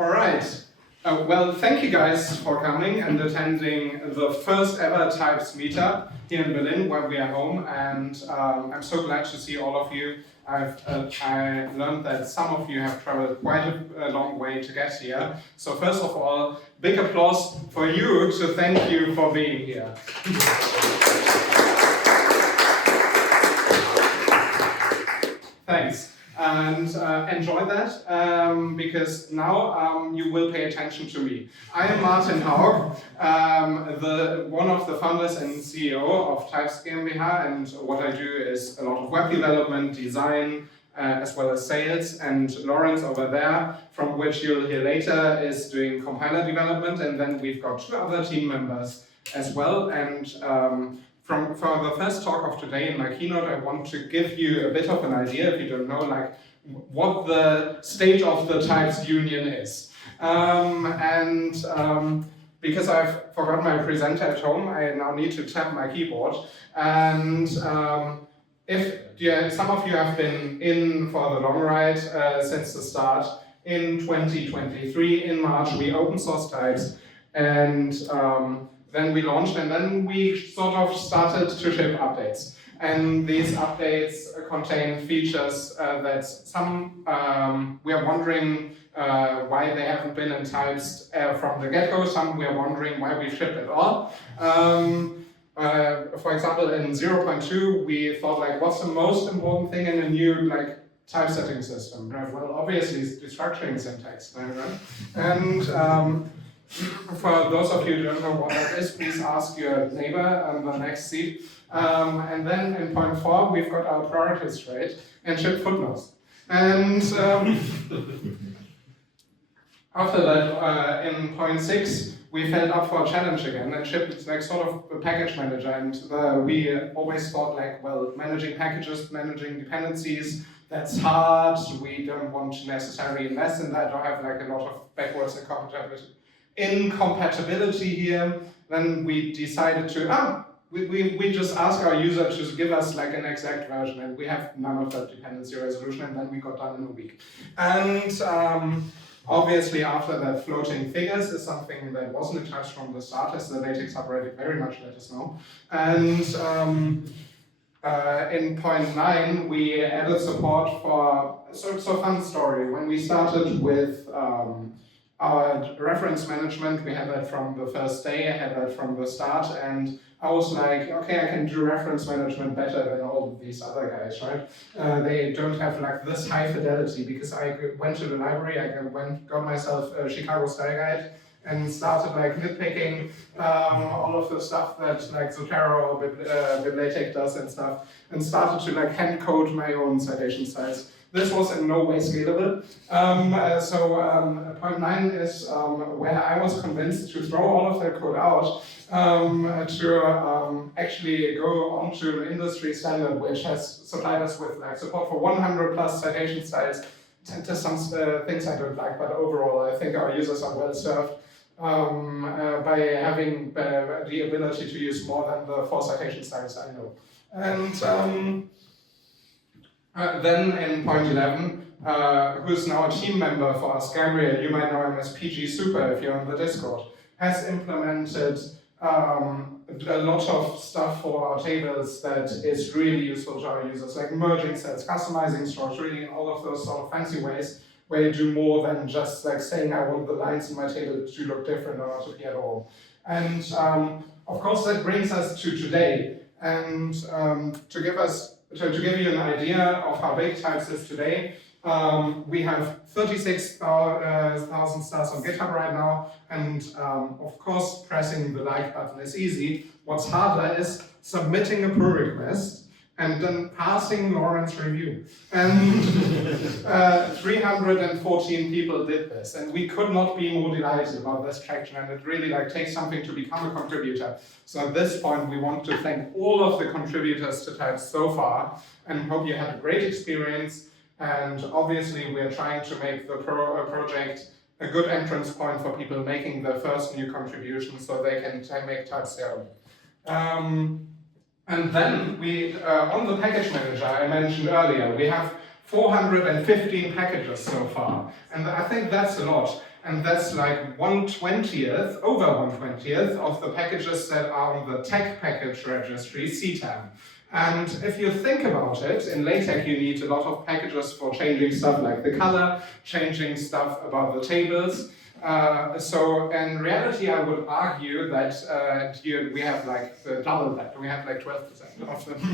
All right. Well, thank you guys for coming and attending the first ever Typst Meetup here in Berlin, where we are home. And I'm so glad to see all of you. I learned that some of you have traveled quite a long way to get here. So first of all, big applause for you to thank you for being here. Thanks. And enjoy that, because now you will pay attention to me. I am Martin Haug, one of the founders and CEO of Typst GmbH, and what I do is a lot of web development, design, as well as sales, and Lawrence over there, from which you'll hear later, is doing compiler development, and then we've got two other team members as well. And for the first talk of today in my keynote, I want to give you a bit of an idea, if you don't know, like what the state of the Typst union is. Because I've forgotten my presenter at home, I now need to tap my keyboard. And if some of you have been in for the long ride since the start, in 2023, in March, we open sourced Typst, and then we launched, and then we sort of started to ship updates. And these updates contain features that some we are wondering why they haven't been in Typst from the get-go. Some we are wondering why we ship at all. For example, in 0.2, we thought, like, what's the most important thing in a new typesetting system? Well, obviously, it's destructuring syntax, right? And for those of you who don't know what that is, please ask your neighbor on the next seat. And then in point 4, we've got our priorities straight and ship footnotes. And after that, in point 6, we felt up for a challenge again and shipped like sort of a package manager. And we always thought, like, well, managing packages, managing dependencies, that's hard. We don't want to necessarily invest in that or have like a lot of backwards incompatibility here. Then we decided to, we just ask our user to give us like an exact version, and we have none of that dependency resolution, and then we got done in a week. And obviously after that, floating figures is something that wasn't touched from the start, as the LaTeX subreddit very much let us know. And in point 9, we added support for, so fun story, when we started with our reference management, we had that from the first day, I had that from the start, and I was like, okay, I can do reference management better than all of these other guys, right? They don't have like this high fidelity, because I went to the library, got myself a Chicago style guide, and started like nitpicking all of the stuff that like Zotero or BibLaTeX does and stuff, and started to like hand code my own citation styles. This was in no way scalable. Point 9 is where I was convinced to throw all of that code out to actually go onto an industry standard which has supplied us with like support for 100 plus citation styles. There's some things I don't like, but overall I think our users are well served by having the ability to use more than the 4 citation styles I know. And then in point 11, who's now a team member for us, Gabriel, you might know him as PG Super if you're on the Discord, has implemented a lot of stuff for our tables that is really useful to our users, like merging sets, customizing stores, really in all of those sort of fancy ways where you do more than just like saying I want the lines in my table to look different or not to be at all. And of course that brings us to today. And to give you an idea of how big Typst is today, we have 36,000 stars on GitHub right now, and of course pressing the like button is easy. What's harder is submitting a pull request and then passing Lawrence's review. And 314 people did this, and we could not be more delighted about this traction, and it really takes something to become a contributor. So at this point, we want to thank all of the contributors to Typst so far, and hope you had a great experience. And obviously, we are trying to make the project a good entrance point for people making their first new contribution, so they can make Typst their own. And then we, on the package manager I mentioned earlier, we have 415 packages so far. And I think that's a lot. And that's like 1/20th, over 1/20th of the packages that are on the tech package registry, CTAM. And if you think about it, in LaTeX you need a lot of packages for changing stuff like the color, changing stuff about the tables. So in reality, I would argue that we have like double that. We have like 12% of them.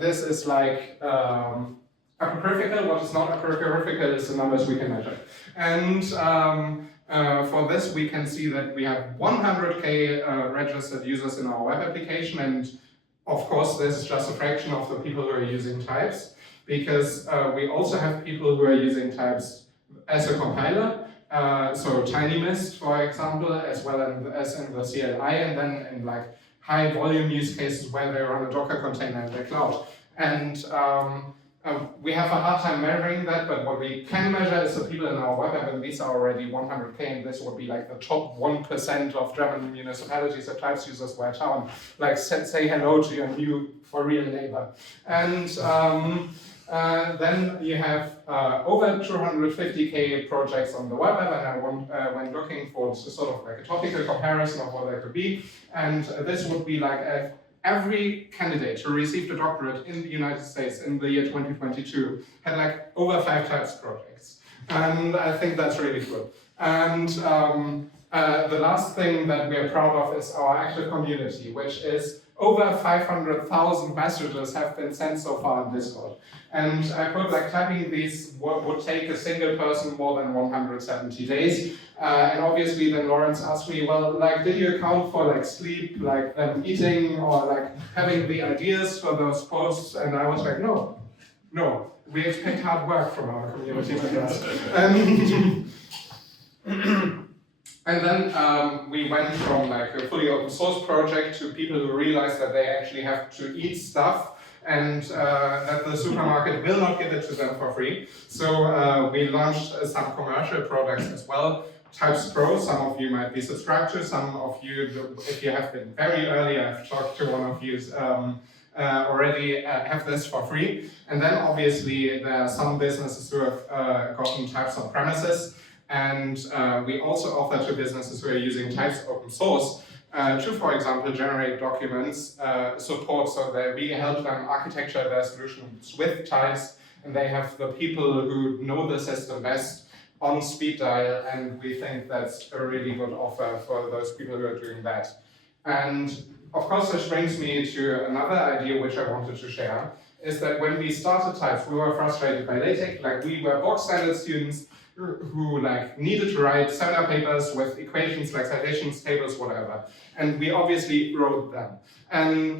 This is like apocryphal. What is not apocryphal is the numbers we can measure. And for this, we can see that we have 100K registered users in our web application. And of course, this is just a fraction of the people who are using Typst, because we also have people who are using Typst as a compiler. So TinyMist, for example, as well as in the CLI, and then in like high volume use cases where they run a Docker container in the cloud. And we have a hard time measuring that, but what we can measure is the people in our web app, and these are already 100K, and this would be like the top 1% of German municipalities that Typst users per town. Like say hello to your new for real neighbor. And then you have over 250K projects on the web app, and when looking for sort of like a topical comparison of what that could be, and this would be like every candidate who received a doctorate in the United States in the year 2022 had like over 5 Typst projects. And I think that's really cool. And the last thing that we are proud of is our active community, which is over 500,000 messages have been sent so far in Discord. And I put like typing these would take a single person more than 170 days. And obviously then Lawrence asked me, well, like, did you account for like sleep, like them eating, or like having the ideas for those posts? And I was like, no, we expect hard work from our community members. And then we went from like a fully open source project to people who realized that they actually have to eat stuff, and that the supermarket will not give it to them for free. So we launched some commercial products as well. Typst Pro, some of you might be subscribed to, some of you, if you have been very early, I've talked to one of you, already have this for free. And then obviously there are some businesses who have gotten Typst on premises. And we also offer to businesses who are using Typst open source to, for example, generate documents, support, so that we help them architecture their solutions with Typst, and they have the people who know the system best on speed dial, and we think that's a really good offer for those people who are doing that. And of course, this brings me to another idea which I wanted to share, is that when we started Typst, we were frustrated by LaTeX. Like, we were box standard students who like needed to write seminar papers with equations like citations, tables, whatever. And we obviously wrote them.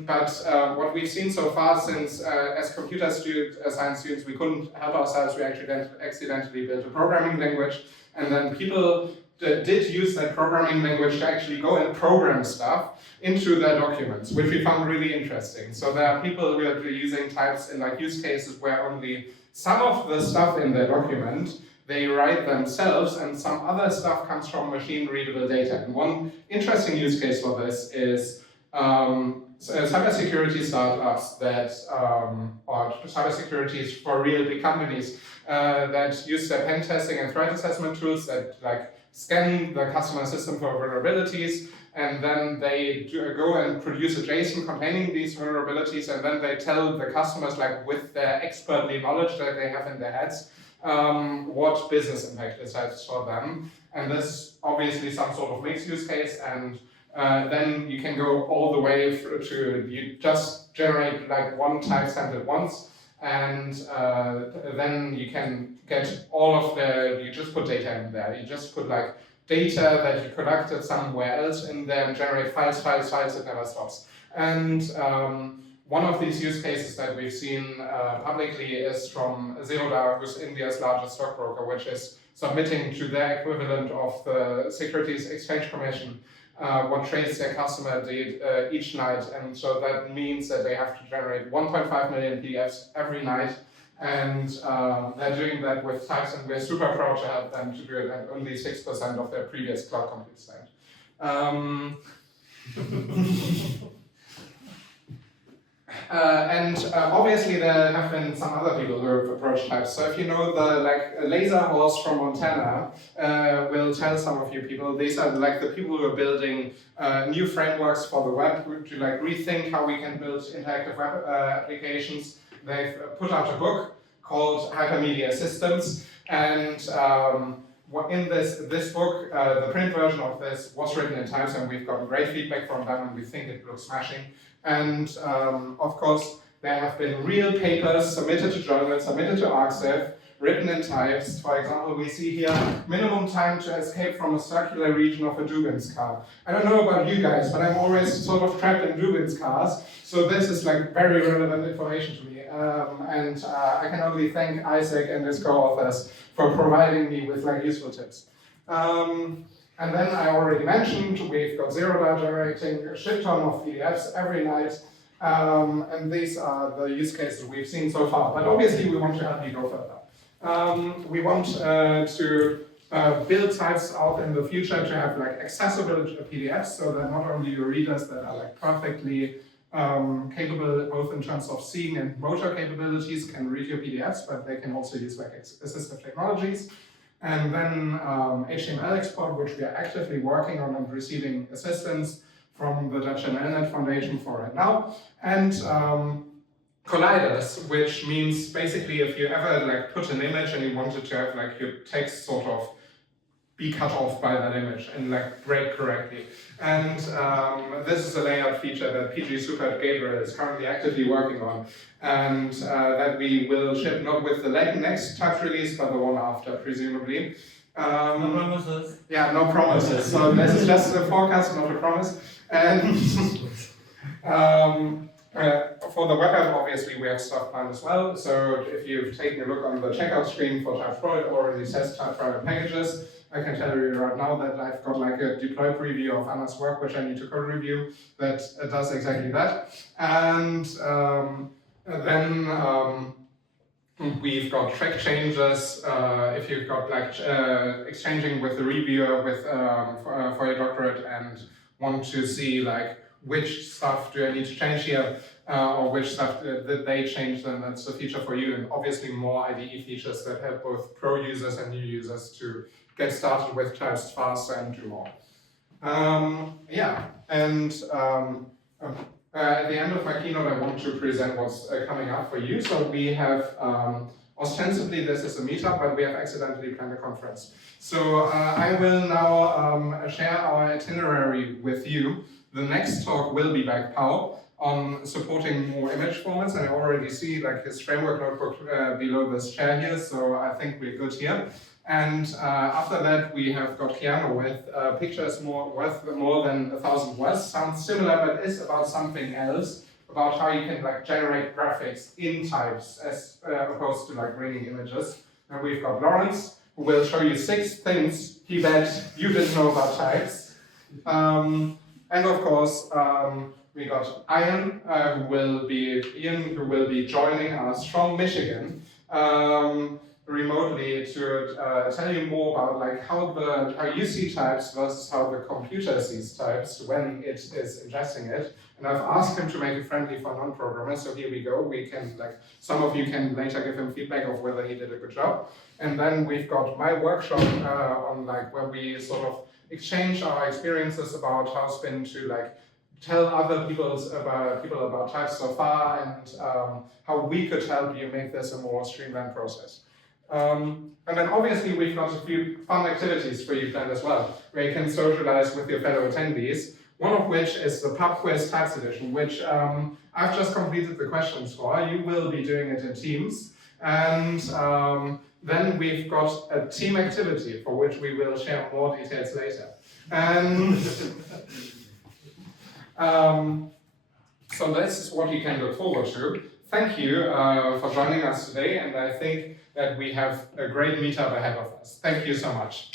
But what we've seen so far, since as computer science students, we couldn't help ourselves, we accidentally built a programming language, and then people did use that programming language to actually go and program stuff into their documents, which we found really interesting. So there are people who are using Typst in like use cases where only some of the stuff in their document they write themselves, and some other stuff comes from machine-readable data. And one interesting use case for this is cybersecurity startups that, or cybersecurity for real big companies that use their pen testing and threat assessment tools that like scan the customer system for vulnerabilities, and then they go and produce a JSON containing these vulnerabilities, and then they tell the customers, like with their expertly knowledge that they have in their heads, what business impact it has for them. And this obviously some sort of mixed use case, and then you can go all the way through to, you just generate like one Typst sample once, and then you can get all of you just put data in there. You just put like data that you collected somewhere else in there and generate files, it never stops. And one of these use cases that we've seen publicly is from Zerodha, who's India's largest stockbroker, which is submitting to their equivalent of the Securities Exchange Commission what trades their customer did each night. And so that means that they have to generate 1.5 million PDFs every night. And they're doing that with Typst, and we're super proud to help them to do it at only 6% of their previous cloud compute spend. Obviously there have been some other people who have approached Typst. So if you know the laser horse from Montana, will tell some of you people, these are like the people who are building new frameworks for the web to like rethink how we can build interactive web applications. They've put out a book called Hypermedia Systems, and in this book, the print version of this was written in Typst, and we've gotten great feedback from them, and we think it looks smashing. And of course, there have been real papers submitted to journals, submitted to ArcSIF, written in Typst. For example, we see here minimum time to escape from a circular region of a Dubin's car. I don't know about you guys, but I'm always sort of trapped in Dubin's cars, so this is like very relevant information to me. I can only thank Isaac and his co-authors for providing me with like useful tips. And then I already mentioned we've got zero-bar generating a shit ton of PDFs every night. And these are the use cases we've seen so far. But obviously we want to help you go further. We want to build Typst out in the future to have like accessible PDFs, so that not only your readers that are like perfectly capable both in terms of seeing and motor capabilities can read your PDFs, but they can also use like assistive technologies. And then HTML export, which we are actively working on and receiving assistance from the Dutch MLNet Foundation for right now. And colliders, which means basically if you ever like put an image and you wanted to have like your text sort of be cut off by that image and like break correctly. And this is a layout feature that PG Super at Gabriel is currently actively working on, and that we will ship not with the next Typst release, but the one after, presumably. No promises. Yeah, no promises. So this is just a forecast, not a promise. And for the web app, obviously, we have stuff planned as well. So if you've taken a look on the checkout screen for Typst Pro, it already says Typst private packages. I can tell you right now that I've got like a deploy preview of Anna's work, which I need to code review, that does exactly that. And then we've got track changes. If you've got like exchanging with the reviewer with for your doctorate and want to see like which stuff do I need to change here, or which stuff that they change, then that's a feature for you. And obviously more IDE features that help both pro users and new users to get started with Typst faster and do more. Yeah, and at the end of my keynote, I want to present what's coming up for you. So we have, ostensibly this is a meetup, but we have accidentally planned a conference. So I will now share our itinerary with you. The next talk will be by Pau on supporting more image formats. I already see like his framework notebook below this chair here, so I think we're good here. And after that, we have got Keanu with pictures worth more than 1,000 words. Sounds similar, but is about something else, about how you can like generate graphics in Typst as opposed to like bringing images. And we've got Lawrence, who will show you 6 things he bet you didn't know about Typst. And of course, we got Ian, who will be joining us from Michigan. Remotely to tell you more about like how you see Typst versus how the computer sees Typst when it is ingesting it. And I've asked him to make it friendly for non-programmers, so here we go. We can like some of you can later give him feedback of whether he did a good job. And then we've got my workshop on like where we sort of exchange our experiences about how it's been to like tell other people about Typst so far, and how we could help you make this a more streamlined process. And then obviously we've got a few fun activities for you planned as well, where you can socialize with your fellow attendees, one of which is the pub quiz Typst edition, which I've just completed the questions for. You will be doing it in teams. And then we've got a team activity for which we will share more details later. And so this is what you can look forward to. Thank you for joining us today, and I think that we have a great meetup ahead of us. Thank you so much.